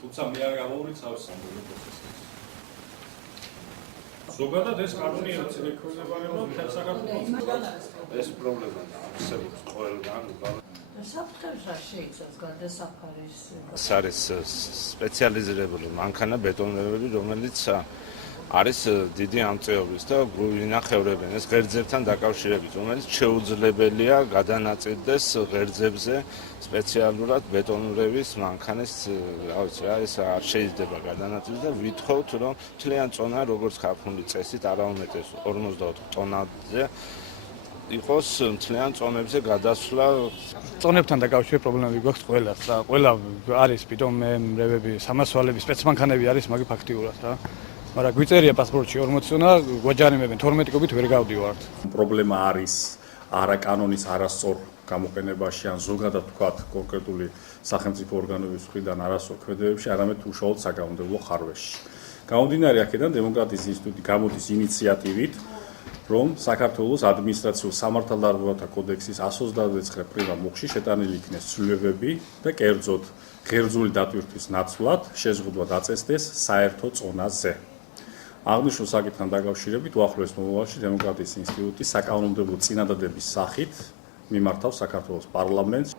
თუმცა მე არ გამოვიცავს სამბოლო პროცესს. ზოგადად ეს კანონი ექვემდებარება მთელ საქართველოს. ეს პრობლემა არსებობს ყველგან. საფრთხეს რა შეიძლება გადასაფარის? ეს არის სპეციალიზირებული მანქანა ბეტონირებული, რომელიც არის დიდი ამწეობის და ვინახევრებენ ეს ღერძებთან დაკავშირებით, რომელიც შეუძლებელია გადანაწილდეს ღერძებზე სპეციალურად ბეტონურების მანქანის, რა ვიცი რა, ეს არ შეიძლება გადანაწილდეს და ვითხოვთ, რომ მთლიან წონა როგორც ქართული წესით არაუმეტეს 54 ტონაზე იყოს მთლიან წონებზე გადასვლა. წონებთან დაკავშირებით პრობლემები გვაქვს ყველას და ყველა არის ბიტომრევები, სამასვალები, სპეცმანქანები არის მაგი ფაქტიურად რა. მაგრამ გვიწერია პასპორტში 40 წონა, გვაჯარიმებენ 12 კუბით ვერ გავდივართ. პრობლემა არის არა კანონის არასწორ გამოყენებაში ან ზოგადად თქვათ კონკრეტული სახელმწიფო ორგანოების მხრიდან არასწორ ქმედებებში, არამედ უშუალოდ საგაუნდებლო ხარვეში. გამომდინარე აქედან დემოკრატიის ინსტიტუტი გამოდის ინიციატივით, რომ საქართველოს ადმინისტრაციულ სამართალდარღვევათა კოდექსის 129 პრიმა მუხში შეტანილი იქნეს ცვლილებები და კერძოდ ღერძული დატვირთვის ნაცვლად შეზღუდვა დაწესდეს საერთო წონაზე. აღნიშნულ საკითხთან დაკავშირებით უახლოეს მომავალში დემოკრატიის ინსტიტუტი საკანონმდებლო წინადადების სახით მიმართავს საქართველოს პარლამენტს.